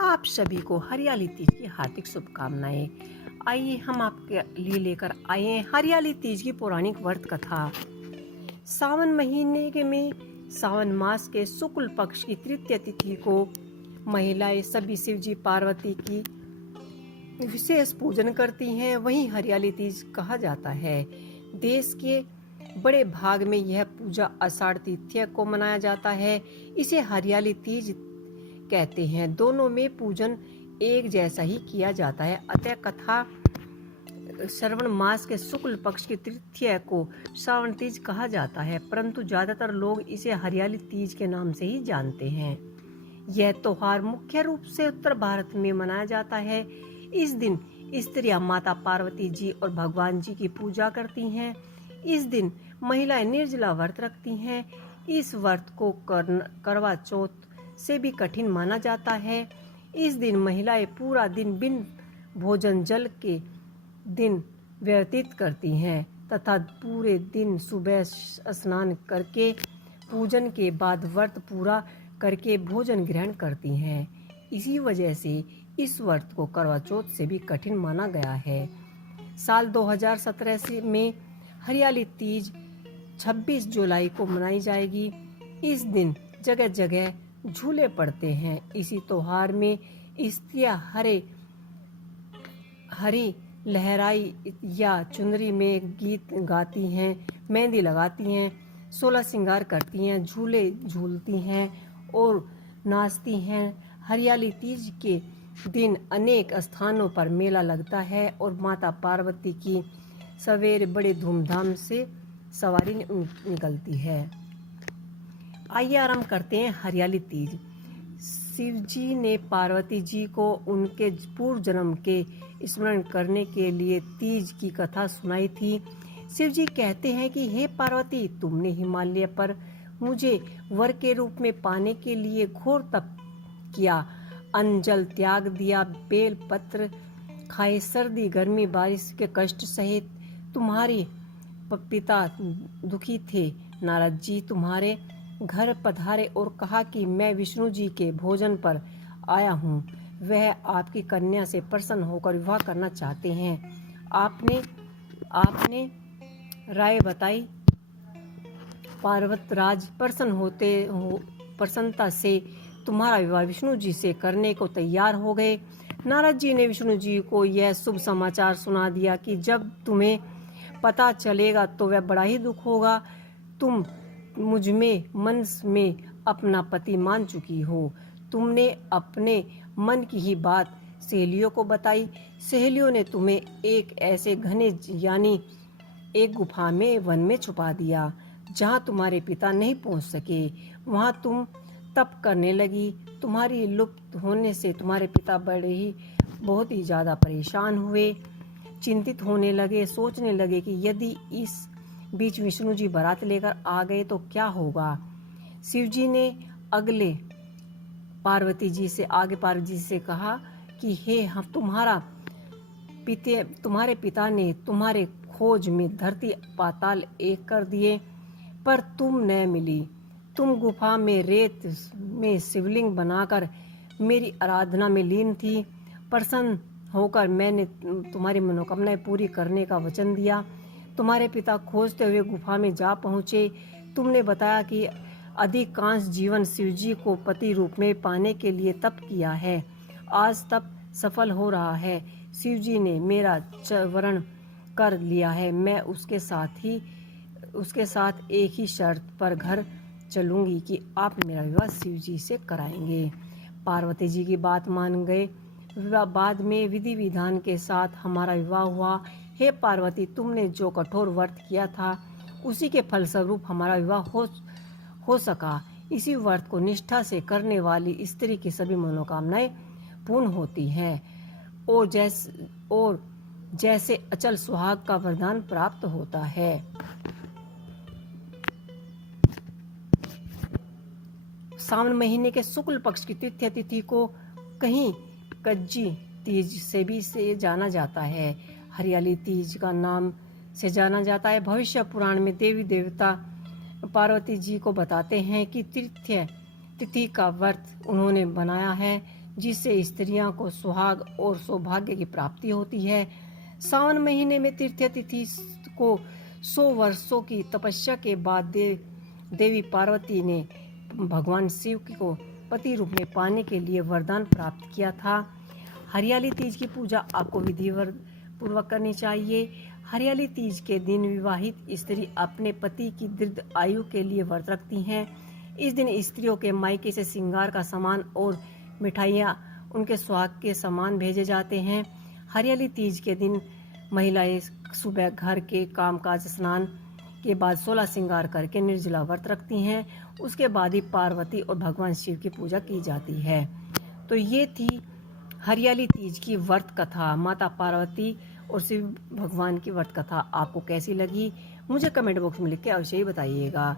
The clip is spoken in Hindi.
आप सभी को हरियाली तीज की हार्दिक शुभकामनाएं। आइए हम आपके लिए लेकर आए हैं हरियाली तीज की पौराणिक व्रत कथा। सावन महीने के में सावन मास के शुक्ल पक्ष की तृतीय तिथि को महिलाएं सभी शिव जी पार्वती की विशेष पूजन करती हैं। वहीं हरियाली तीज कहा जाता है। देश के बड़े भाग में यह पूजा आषाढ़ तृतीया को मनाया जाता है। इसे हरियाली तीज कहते हैं। दोनों में पूजन एक जैसा ही किया जाता है। अतः कथा श्रावण मास के शुक्ल पक्ष की तृतीया को श्रावण तीज कहा जाता है, परंतु ज्यादातर लोग इसे हरियाली तीज के नाम से ही जानते हैं। यह त्योहार मुख्य रूप से उत्तर भारत में मनाया जाता है। इस दिन स्त्रियां माता पार्वती जी और भगवान जी की पूजा करती हैं। इस दिन महिलाएं निर्जला व्रत रखती हैं। इस व्रत को करवा चौथ से भी कठिन माना जाता है। इस दिन महिलाएं पूरा दिन बिन भोजन जल के दिन व्यतीत करती हैं तथा पूरे दिन सुबह स्नान करके पूजन के बाद व्रत पूरा करके भोजन ग्रहण करती हैं। इसी वजह से इस व्रत को करवा चौथ से भी कठिन माना गया है। साल 2017 में हरियाली तीज 26 जुलाई को मनाई जाएगी। इस दिन जगह जगह झूले पड़ते हैं। इसी त्योहार में स्त्रियां हरी लहराई या चुनरी में गीत गाती हैं, मेहंदी लगाती हैं, 16 श्रृंगार करती हैं, झूले झूलती हैं और नाचती हैं। हरियाली तीज के दिन अनेक स्थानों पर मेला लगता है और माता पार्वती की सवेरे बड़े धूमधाम से सवारी निकलती है। आइए आरंभ करते हैं हरियाली तीज। शिव जी ने पार्वती जी को उनके पूर्व जन्म के स्मरण करने के लिए तीज की कथा सुनाई थी। शिव जी कहते हैं कि हे पार्वती, तुमने हिमालय पर मुझे वर के रूप में पाने के लिए घोर तप किया, अन्न जल त्याग दिया, बेल पत्र खाए, सर्दी गर्मी बारिश के कष्ट सहित। तुम्हारे पिता दुखी थे। नारद जी तुम्हारे घर पधारे और कहा कि मैं विष्णु जी के भोजन पर आया हूँ। वह आपकी कन्या से प्रसन्न होकर विवाह करना चाहते हैं। आपने राय बताई। पार्वतराज प्रसन्नता से तुम्हारा विवाह विष्णु जी से करने को तैयार हो गए। नारद जी ने विष्णु जी को यह शुभ समाचार सुना दिया कि जब तुम्हें पता चलेगा तो वह बड़ा ही दुख होगा। तुम मुझ में मन में अपना पति मान चुकी हो। तुमने अपने मन की ही बात सहेलियों को बताई। सहेलियों ने तुम्हें एक ऐसे घने यानी एक गुफा में वन में छुपा दिया जहाँ तुम्हारे पिता नहीं पहुँच सके। वहाँ तुम तप करने लगी। तुम्हारी लुप्त होने से तुम्हारे पिता बहुत ही ज्यादा परेशान हुए, चिंतित होने लगे, सोचने लगे कि यदि इस बीच विष्णु जी बारात लेकर आ गए तो क्या होगा। शिव जी ने आगे पार्वती जी से कहा कि हे हम तुम्हारे पिता ने तुम्हारे खोज में धरती पाताल एक कर दिए, पर तुम न मिली। तुम गुफा में रेत में शिवलिंग बनाकर मेरी आराधना में लीन थी। प्रसन्न होकर मैंने तुम्हारी मनोकामनाएं पूरी करने का वचन दिया। तुम्हारे पिता खोजते हुए गुफा में जा पहुँचे। तुमने बताया कि अधिकांश जीवन शिवजी को पति रूप में पाने के लिए तप किया है। आज तप सफल हो रहा है। शिवजी ने मेरा वरण कर लिया है। मैं उसके साथ एक ही शर्त पर घर चलूंगी कि आप मेरा विवाह शिवजी से कराएंगे। पार्वती जी की बात मान गए। बाद में विधि विधान के साथ हमारा विवाह हुआ। हे पार्वती, तुमने जो कठोर व्रत किया था उसी के फलस्वरूप हमारा विवाह हो सका। इसी व्रत को निष्ठा से करने वाली स्त्री की सभी मनोकामनाएं पूर्ण होती हैं और जैसे अचल सुहाग का वरदान प्राप्त होता है। सावन महीने के शुक्ल पक्ष की तृतीय तिथि को कहीं कज्जी तीज से भी जाना जाता है। हरियाली तीज का नाम से जाना जाता है। भविष्य पुराण में देवी देवता पार्वती जी को बताते हैं कि तृतीय तिथि का व्रत उन्होंने बनाया है, जिससे स्त्रियों को सुहाग और सौभाग्य की प्राप्ति होती है। सावन महीने में तृतीया तिथि को 100 वर्षों की तपस्या के बाद देवी पार्वती ने भगवान शिव को पति रूप में पाने के लिए वरदान प्राप्त किया था। हरियाली तीज की पूजा आपको विधिवत पूर्वक करनी चाहिए। हरियाली तीज के दिन विवाहित स्त्री अपने पति की दीर्घ आयु के लिए व्रत रखती हैं। इस दिन स्त्रियों के मायके से श्रृंगार का सामान और मिठाइयाँ उनके सुहाग के सामान भेजे जाते हैं। हरियाली तीज के दिन महिलाएं सुबह घर के कामकाज स्नान के बाद 16 श्रृंगार करके निर्जला व्रत रखती हैं। उसके बाद ही पार्वती और भगवान शिव की पूजा की जाती है। तो ये थी हरियाली तीज की व्रत कथा, माता पार्वती और शिव भगवान की व्रत कथा। आपको कैसी लगी मुझे कमेंट बॉक्स में लिख के अवश्य ही बताइएगा।